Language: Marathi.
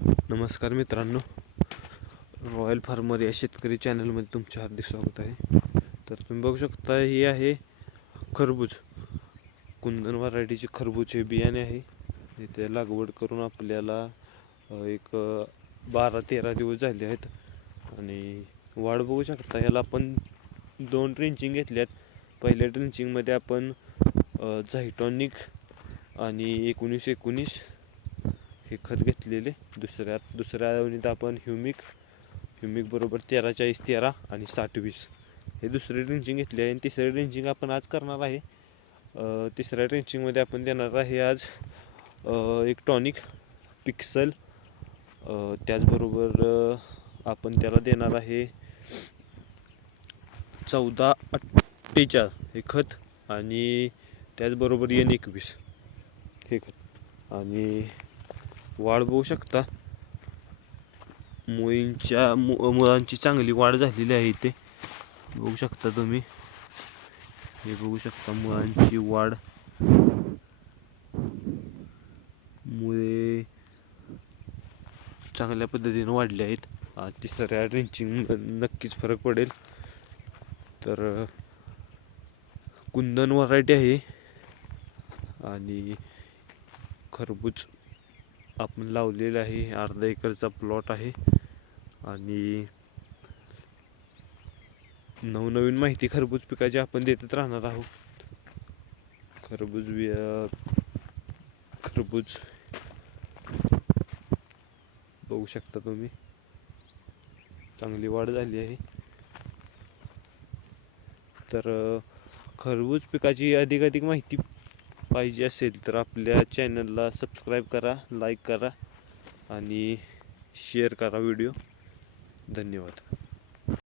नमस्कार मित्रांनो, रॉयल फार्मर या शेतकरी चॅनलमध्ये तुमचे हार्दिक स्वागत आहे. तर तुम्ही बघू शकता, ही आहे खरबूज, कुंदन व्हरायटीचे खरबूज हे बियाणे आहे. इथे लागवड करून आपल्याला एक 12-13 दिवस झाले आहेत आणि वाढ बघू शकता. याला आपण 2 ड्रिंचिंग घेतल्यात. पहिल्या ड्रिंचिंगमध्ये आपण झायटॉनिक आणि 19-19 हे खत घेतलेले. दुसऱ्या अवनीत आपण ह्युमिक बरोबर 13-40-13 आणि 60-20 हे दुसरे ड्रिंचिंग घेतले आहे. आणि तिसरे ड्रिंचिंग आपण आज करणार आहे. तिसऱ्या ड्रिंचिंगमध्ये आपण देणार आहे आज एक टॉनिक पिक्सल. त्याचबरोबर आपण त्याला देणार आहे 14-48 हे खत आणि त्याचबरोबर N21 हे खत. आणि वाढ बघू शकता, मुळांची चांगली वाढ झालेली आहे. इथे बघू शकता तुम्ही, हे बघू शकता मुळांची वाढ. मुळे चांगल्या पद्धतीने वाढले आहेत. तिसऱ्या ड्रिंचिंग नक्कीच फरक पडेल. तर कुंदन व्हरायटी आहे आणि खरबूज आपण लावलेलं आहे. अर्धा एकरचा प्लॉट आहे आणि नवनवीन माहिती खरबूज पिकाची आपण देतच राहणार आहोत. खरबूज बघू शकता तुम्ही, चांगली वाढ झाली आहे. तर खरबूज पिकाची अधिक माहिती पाहिजे असेल तर आपल्या चॅनलला सबस्क्राईब करा, लाईक करा आणि शेअर करा व्हिडिओ. धन्यवाद.